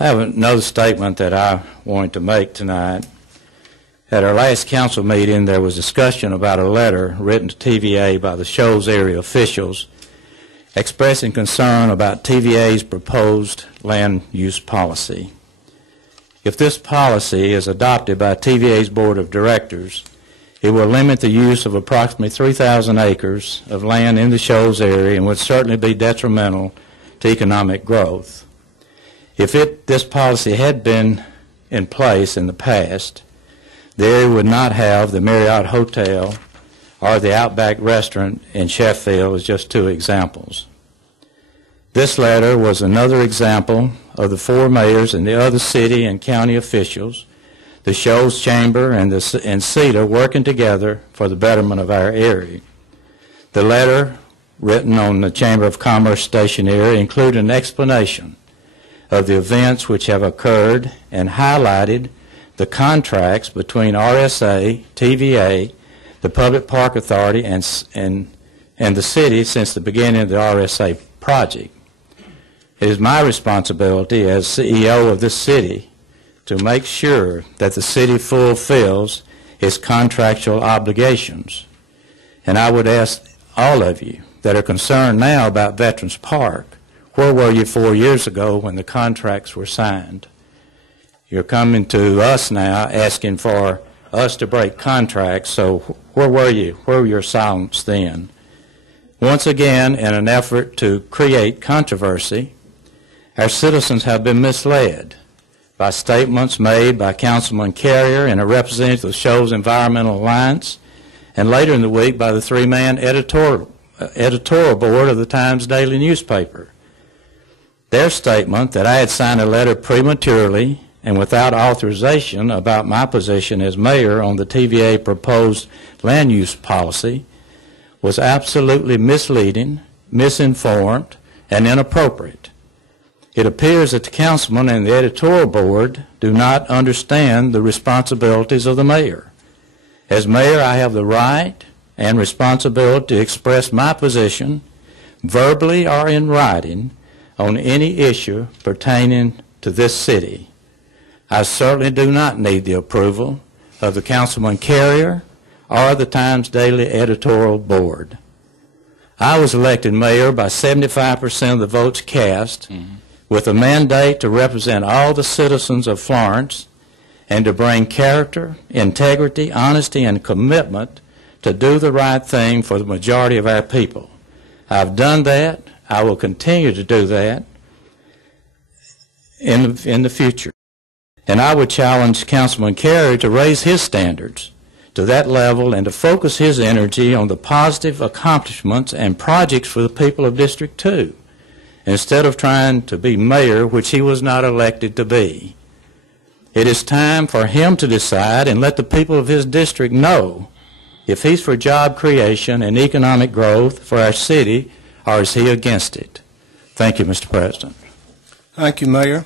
I have another statement that I wanted to make tonight. At our last council meeting, there was discussion about a letter written to TVA by the Shoals area officials expressing concern about TVA's proposed land use policy. If this policy is adopted by TVA's Board of Directors, it will limit the use of approximately 3,000 acres of land in the Shoals area and would certainly be detrimental to economic growth. If this policy had been in place in the past, the area would not have the Marriott Hotel or the Outback Restaurant in Sheffield as just two examples. This letter was another example of the four mayors and the other city and county officials, the Shoals Chamber and CETA working together for the betterment of our area. The letter written on the Chamber of Commerce station area included an explanation of the events which have occurred and highlighted the contracts between RSA, TVA, the Public Park Authority, and the city since the beginning of the RSA project. It is my responsibility as CEO of this city to make sure that the city fulfills its contractual obligations. And I would ask all of you that are concerned now about Veterans Park, where were you 4 years ago when the contracts were signed? You're coming to us now asking for us to break contracts, so where were you? Where were your silence then? Once again, in an effort to create controversy, our citizens have been misled by statements made by Councilman Carrier and a representative of the Shoals Environmental Alliance, and later in the week by the three-man editorial board of the Times Daily newspaper. Their statement that I had signed a letter prematurely and without authorization about my position as mayor on the TVA proposed land use policy was absolutely misleading, misinformed, and inappropriate. It appears that the councilman and the editorial board do not understand the responsibilities of the mayor. As mayor, I have the right and responsibility to express my position, verbally or in writing, on any issue pertaining to this city. I certainly do not need the approval of the Councilman Carrier or the Times Daily editorial board. I was elected mayor by 75% of the votes cast, with a mandate to represent all the citizens of Florence and to bring character, integrity, honesty, and commitment to do the right thing for the majority of our people. I've done that. I will continue to do that in the future. And I would challenge Councilman Carey to raise his standards to that level and to focus his energy on the positive accomplishments and projects for the people of District 2, instead of trying to be mayor, which he was not elected to be. It is time for him to decide and let the people of his district know if he's for job creation and economic growth for our city, or is he against it? Thank you, Mr. President. Thank you, Mayor.